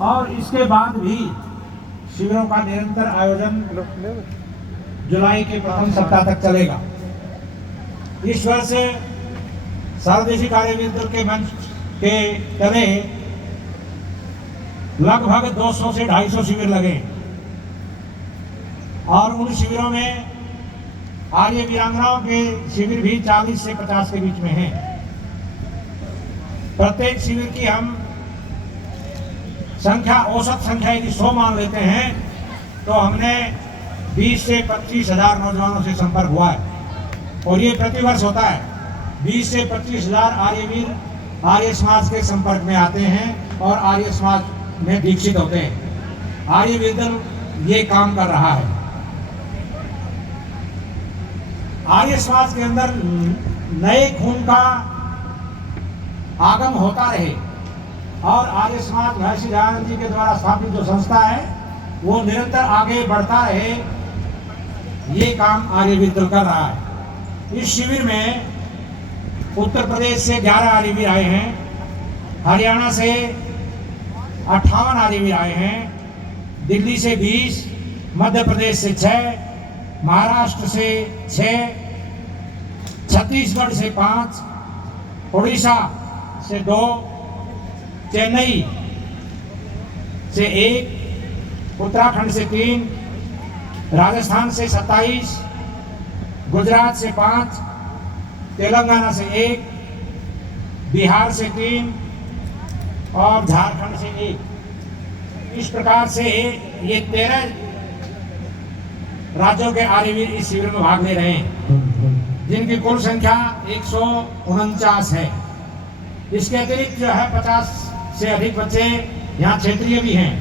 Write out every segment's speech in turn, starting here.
और इसके बाद भी शिविरों का निरंतर आयोजन जुलाई के प्रथम सप्ताह तक चलेगा। इस वर्ष सर्वदेशीय कार्यवीर दल के मंच के तले लगभग 200 से 250 शिविर लगे और उन शिविरों में आर्य वीरांगनाओं के शिविर भी 40 से 50 के बीच में हैं। प्रत्येक शिविर की हम संख्या, औसत संख्या यदि 100 मान लेते हैं तो हमने 20 से 25 हजार नौजवानों से संपर्क हुआ है और ये प्रतिवर्ष होता है। 20 से 25 हजार आर्यवीर आर्य समाज के संपर्क में आते हैं और आर्य समाज में दीक्षित होते हैं। आर्यवीर दल ये काम कर रहा है। आर्य समाज के अंदर नए खून का आगम होता रहे और आर्य समाज महर्षि दयानंद जी के द्वारा स्थापित जो संस्था है वो निरंतर आगे बढ़ता रहे, ये काम आर्यवीर दल कर रहा है। इस शिविर में उत्तर प्रदेश से 11 आर्यवीर आए हैं, हरियाणा से 58 आर्यवीर आए हैं, दिल्ली से 20, मध्य प्रदेश से 6, महाराष्ट्र से 6, छत्तीसगढ़ से 5, उड़ीसा से 2, चेन्नई से 1, उत्तराखंड से 3, राजस्थान से 27, गुजरात से 5, तेलंगाना से 1, बिहार से 3 और झारखंड से 1। इस प्रकार से ये 13 राज्यों के आर्यवीर इस शिविर में भाग ले रहे हैं, जिनकी कुल संख्या 149 है। इसके अतिरिक्त जो है 50 से अधिक बच्चे यहाँ क्षेत्रीय भी हैं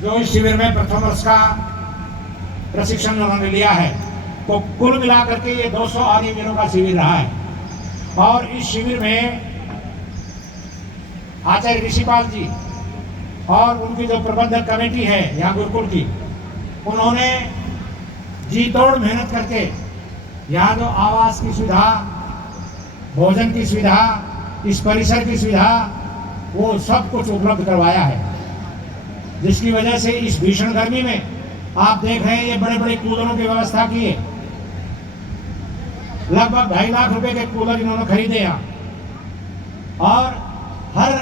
जो इस शिविर में प्रथम वर्ष का प्रशिक्षण उन्होंने लिया है। तो कुल मिलाकर के ये 200 आर्यवीरों का शिविर रहा है और इस शिविर में आचार्य ऋषिपाल जी और उनकी जो प्रबंधक कमेटी है यहाँ गुरुकुल की, उन्होंने जी तोड़ मेहनत करके यहाँ जो आवास की सुविधा, भोजन की सुविधा, इस परिसर की सुविधा, वो सब कुछ उपलब्ध करवाया है, जिसकी वजह से इस भीषण गर्मी में आप देख रहे हैं ये बड़े बड़े कूलरों की व्यवस्था की है। लगभग 2.5 लाख रुपए के कूलर इन्होंने खरीदे यहाँ और हर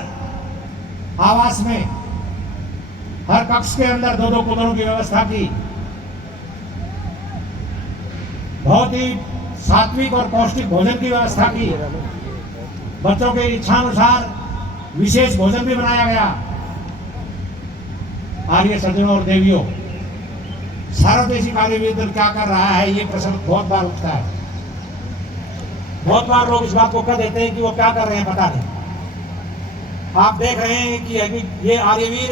आवास में, हर कक्ष के अंदर 2-2 कूलरों की व्यवस्था की। बहुत ही सात्विक और पौष्टिक भोजन की व्यवस्था की। बच्चों के इच्छानुसार विशेष भोजन भी बनाया गया। आर्य सज्जनों और देवियों, सर्वदेशीय कार्यवीर दल क्या कर रहा है, ये प्रश्न बहुत बार उठता है। बहुत बार लोग इस बात को कह देते हैं कि वो क्या कर रहे हैं पता नहीं। आप देख रहे हैं कि अभी ये आर्यवीर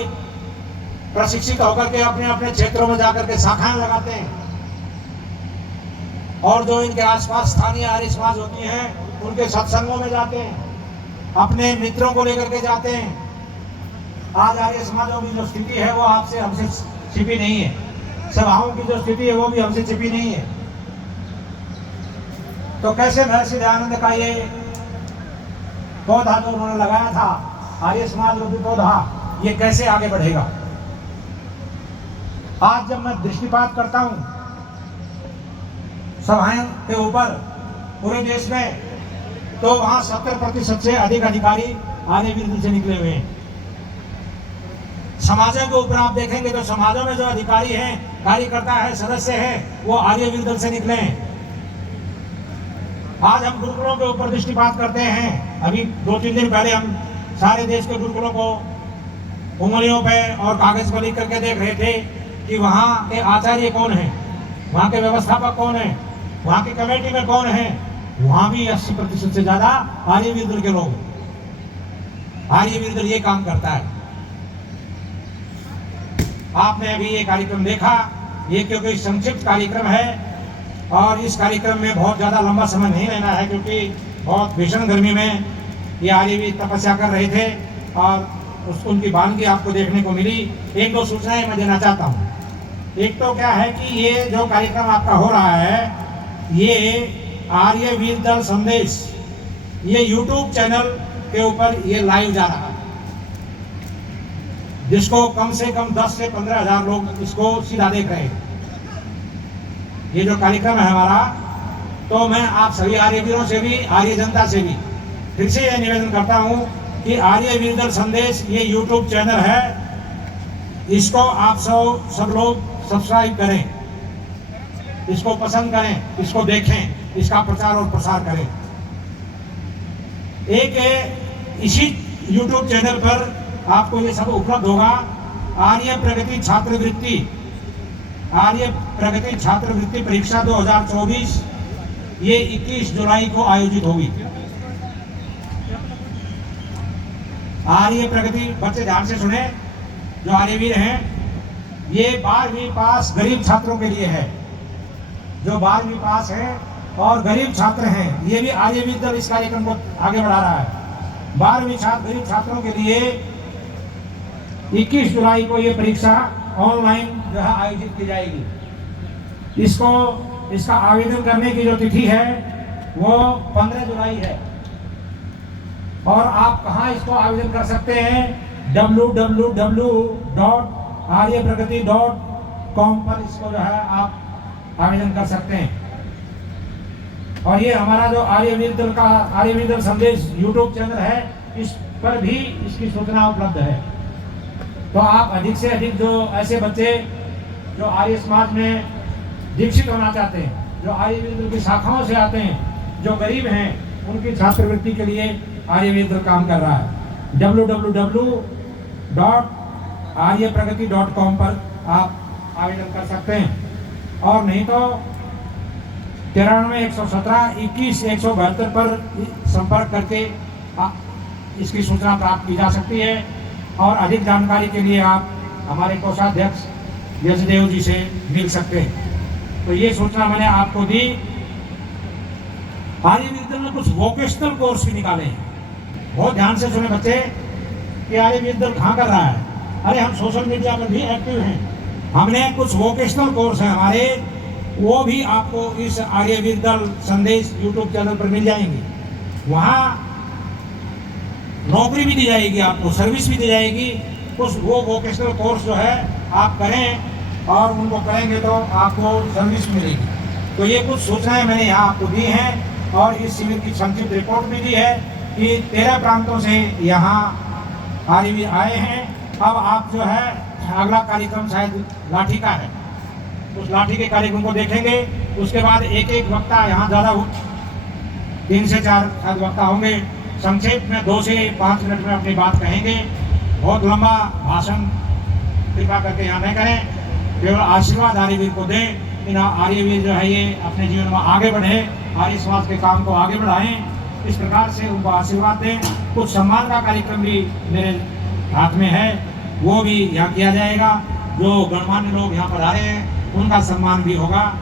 प्रशिक्षित होकर के अपने अपने क्षेत्रों में जाकर के शाखाएं लगाते हैं और जो इनके आसपास स्थानीय आर्य समाज होती हैं उनके सत्संगों में जाते हैं, अपने मित्रों को लेकर के जाते हैं। आज आर्य समाजों की जो स्थिति है वो आपसे हमसे छिपी नहीं है, सभाओं की जो स्थिति है वो भी हमसे छिपी नहीं है। तो कैसे महर्षि दयानंद का ये पौधा जो उन्होंने लगाया था, आर्य समाज रूपी पौधा, ये कैसे आगे बढ़ेगा। आज जब मैं दृष्टिपात करता हूं सभाओं के ऊपर पूरे देश में, तो वहां 70% से अधिक अधिकारी आर्यवीर दल से निकले हुए हैं। समाजों के ऊपर आप देखेंगे तो समाजों में जो अधिकारी हैं, कार्यकर्ता है, सदस्य हैं, वो आर्यवीर दल से निकले हैं। आज हम गुरुकुलों के ऊपर दृष्टिपात करते हैं। अभी 2-3 दिन पहले हम सारे देश के गुरुकुलों को उंगलियों पे और कागज पर लिख करके देख रहे थे कि वहाँ के आचार्य कौन है, वहाँ के व्यवस्थापक कौन है, वहाँ की कमेटी में कौन है। वहाँ भी 80% से ज्यादा आर्यवीर दल के लोग। आर्यवीर दल ये काम करता है। आपने अभी ये कार्यक्रम देखा, ये क्योंकि संक्षिप्त कार्यक्रम है और इस कार्यक्रम में बहुत ज्यादा लंबा समय नहीं लेना है, क्योंकि बहुत भीषण गर्मी में ये आर्यवीर तपस्या कर रहे थे और उनकी वानगी आपको देखने को मिली। 1-2 सूचनाएं मैं देना चाहता हूँ। एक तो क्या है कि ये जो कार्यक्रम आपका हो रहा है, ये आर्यवीर दल संदेश, ये YouTube चैनल के ऊपर ये लाइव जा रहा है। जिसको कम से कम 10 से 15 हज़ार लोग इसको सीधा देख रहे हैं। ये जो कार्यक्रम है हमारा, तो मैं आप सभी आर्यवीरों से भी, आर्य जनता से भी फिर से यह निवेदन करता हूँ कि आर्यवीर दल संदेश ये यूट्यूब चैनल है, इसको आप सब लोग सब्सक्राइब करें, इसको पसंद करें, इसको देखें, इसका प्रचार और प्रसार करें। एक इसी यूट्यूब चैनल पर आपको ये सब उपलब्ध होगा। आर्य प्रगति छात्रवृत्ति, आर्य प्रगति छात्रवृत्ति परीक्षा 2024 ये 21 जुलाई को आयोजित होगी। आर्य प्रगति, बच्चे ध्यान से सुने, जो आर्यवीर हैं, ये 12वीं पास गरीब छात्रों के लिए है। जो 12वीं पास हैं और गरीब छात्र हैं, ये भी आर्यवीर दल इस कार्यक्रम को आगे बढ़ा रहा है। 12वीं गरीब छात्रों के लिए 21 जुलाई को ये परीक्षा ऑनलाइन जो है आयोजित की जाएगी। इसका आवेदन करने की जो तिथि है वो 15 जुलाई है। और आप कहाँ इसको आवेदन कर सकते हैं? www.aryapragati.com पर इसको जो है आप आवेदन कर सकते हैं। और ये हमारा जो आर्यवीर दल संदेश यूट्यूब चैनल है, इस पर भी इसकी सूचना उपलब्ध है। तो आप अधिक से अधिक जो ऐसे बच्चे जो आर्य समाज में दीक्षित होना चाहते हैं, जो आर्यवीर दल की शाखाओं से आते हैं, जो गरीब हैं, उनकी छात्रवृत्ति के लिए आर्यवीर दल काम कर रहा है। www.aryapragati.com पर आप आवेदन कर सकते हैं। और नहीं तो 93 117 21 172 पर संपर्क करके इसकी सूचना प्राप्त की जा सकती है। और अधिक जानकारी के लिए आप हमारे कोषाध्यक्ष यशदेव जी से मिल सकते हैं। तो ये सूचना मैंने आपको दी। आर्यवीर दल ने कुछ वोकेशनल कोर्स भी निकाले हैं। बहुत ध्यान से सुने बच्चे कि आर्यवीर दल कहाँ कर रहा है। अरे हम सोशल मीडिया पर भी एक्टिव हैं। हमने कुछ वोकेशनल कोर्स हैं हमारे, वो भी आपको इस आर्यवीर दल संदेश यूट्यूब चैनल पर मिल जाएंगे। वहाँ नौकरी भी दी जाएगी, आपको सर्विस भी दी जाएगी। कुछ वो वोकेशनल कोर्स जो है आप करें और उनको करेंगे तो आपको सर्विस मिलेगी। तो ये कुछ सूचनाएं मैंने यहाँ आपको दी हैं। और इस शिविर की संक्षिप्त रिपोर्ट भी दी है कि 13 प्रांतों से यहाँ आर्यवीर आए हैं। अब आप जो है अगला कार्यक्रम शायद लाठी का है, उस लाठी के कार्यक्रम को देखेंगे। उसके बाद एक एक वक्ता यहाँ ज़्यादा 3 से 4 शायद वक्ता होंगे, संक्षेप में 2 से 5 मिनट में अपनी बात कहेंगे। बहुत लंबा भाषण कृपया करके यहाँ नहीं करें, केवल आशीर्वाद आर्यवीर को दें। इन आर्यवीर जो है ये अपने जीवन में आगे बढ़े, आर्य समाज के काम को आगे बढ़ाएं, इस प्रकार से उनको आशीर्वाद दें। कुछ सम्मान का कार्यक्रम भी मेरे हाथ में है, वो भी यहाँ किया जाएगा। जो गणमान्य लोग यहाँ पर आ रहे हैं उनका सम्मान भी होगा।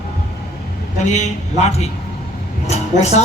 चलिए लाठी